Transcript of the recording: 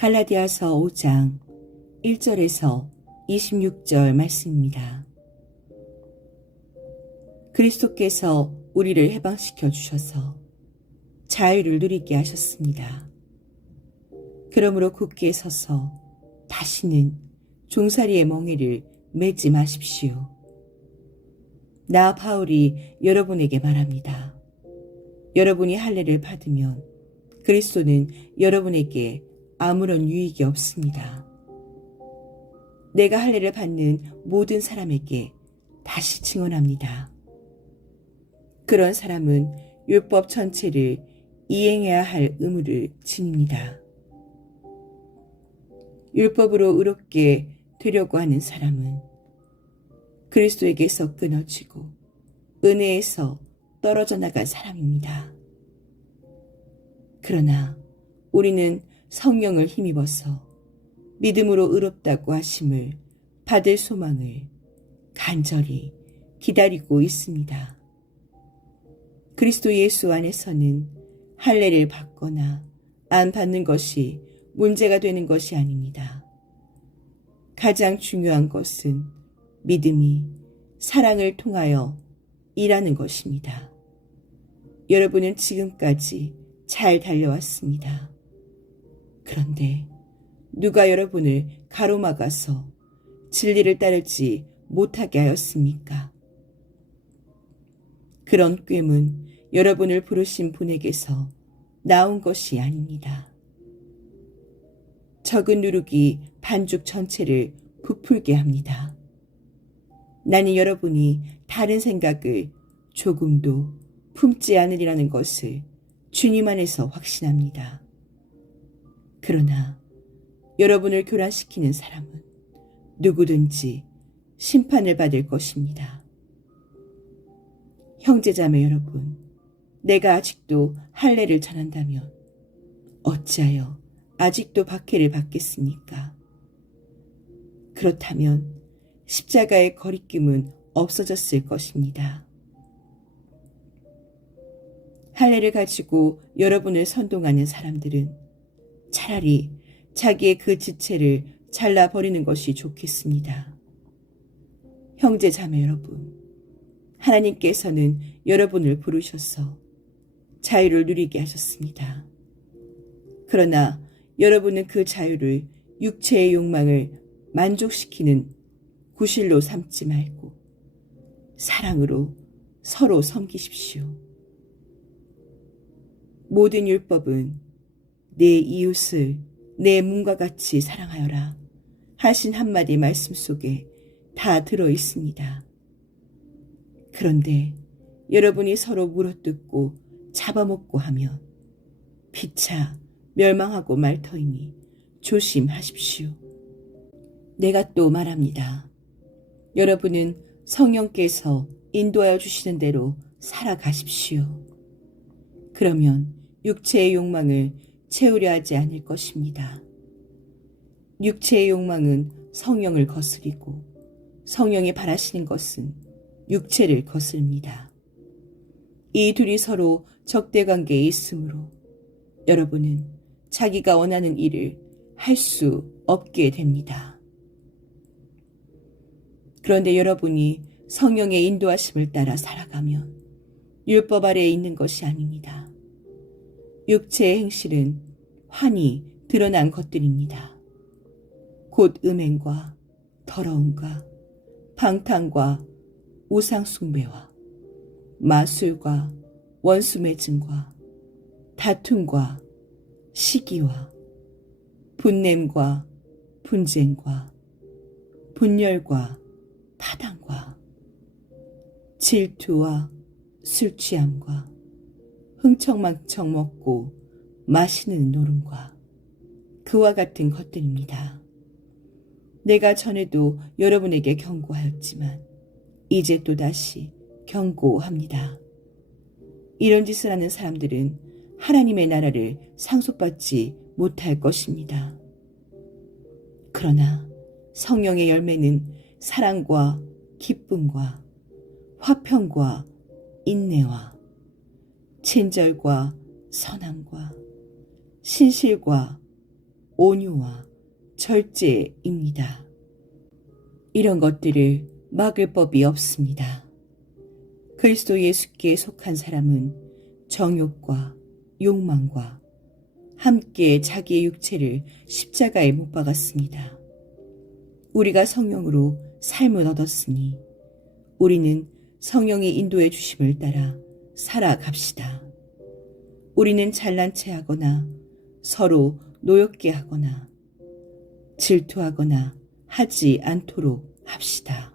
갈라디아서 5장 1절에서 26절 말씀입니다. 그리스도께서 우리를 해방시켜 주셔서 자유를 누리게 하셨습니다. 그러므로 굳게 서서 다시는 종살이의 멍에를 매지 마십시오. 나 바울이 여러분에게 말합니다. 여러분이 할례를 받으면 그리스도는 여러분에게 아무런 유익이 없습니다. 내가 할례를 받는 모든 사람에게 다시 증언합니다. 그런 사람은 율법 전체를 이행해야 할 의무를 지닙니다. 율법으로 의롭게 되려고 하는 사람은 그리스도에게서 끊어지고 은혜에서 떨어져 나간 사람입니다. 그러나 우리는 성령을 힘입어서 믿음으로 의롭다고 하심을 받을 소망을 간절히 기다리고 있습니다. 그리스도 예수 안에서는 할례를 받거나 안 받는 것이 문제가 되는 것이 아닙니다. 가장 중요한 것은 믿음이 사랑을 통하여 일하는 것입니다. 여러분은 지금까지 잘 달려왔습니다. 그런데 누가 여러분을 가로막아서 진리를 따르지 못하게 하였습니까? 그런 꾀문 여러분을 부르신 분에게서 나온 것이 아닙니다. 적은 누룩이 반죽 전체를 부풀게 합니다. 나는 여러분이 다른 생각을 조금도 품지 않으리라는 것을 주님 안에서 확신합니다. 그러나 여러분을 교란시키는 사람은 누구든지 심판을 받을 것입니다. 형제자매 여러분, 내가 아직도 할례를 전한다면 어찌하여 아직도 박해를 받겠습니까? 그렇다면 십자가의 거리낌은 없어졌을 것입니다. 할례를 가지고 여러분을 선동하는 사람들은 차라리 자기의 그 지체를 잘라버리는 것이 좋겠습니다. 형제 자매 여러분, 하나님께서는 여러분을 부르셔서 자유를 누리게 하셨습니다. 그러나 여러분은 그 자유를 육체의 욕망을 만족시키는 구실로 삼지 말고 사랑으로 서로 섬기십시오. 모든 율법은 내 이웃을 내 몸과 같이 사랑하여라 하신 한마디 말씀 속에 다 들어 있습니다. 그런데 여러분이 서로 물어뜯고 잡아먹고 하면 피차 멸망하고 말 터이니 조심하십시오. 내가 또 말합니다. 여러분은 성령께서 인도하여 주시는 대로 살아가십시오. 그러면 육체의 욕망을 채우려 하지 않을 것입니다. 육체의 욕망은 성령을 거스리고 성령이 바라시는 것은 육체를 거스릅니다. 이 둘이 서로 적대 관계에 있으므로 여러분은 자기가 원하는 일을 할 수 없게 됩니다. 그런데 여러분이 성령의 인도하심을 따라 살아가면 율법 아래에 있는 것이 아닙니다. 육체의 행실은 환히 드러난 것들입니다. 곧 음행과 더러움과 방탕과 우상숭배와 마술과 원수 매증과 다툼과 시기와 분냄과 분쟁과 분열과 파당과 질투와 술 취함과 흥청망청 먹고 마시는 노름과 그와 같은 것들입니다. 내가 전에도 여러분에게 경고하였지만 이제 또다시 경고합니다. 이런 짓을 하는 사람들은 하나님의 나라를 상속받지 못할 것입니다. 그러나 성령의 열매는 사랑과 기쁨과 화평과 인내와 친절과 선함과 신실과 온유와 절제입니다. 이런 것들을 막을 법이 없습니다. 그리스도 예수께 속한 사람은 정욕과 욕망과 함께 자기의 육체를 십자가에 못 박았습니다. 우리가 성령으로 삶을 얻었으니 우리는 성령의 인도해 주심을 따라 살아갑시다. 우리는 잘난 체 하거나 서로 노엽게 하거나 질투하거나 하지 않도록 합시다.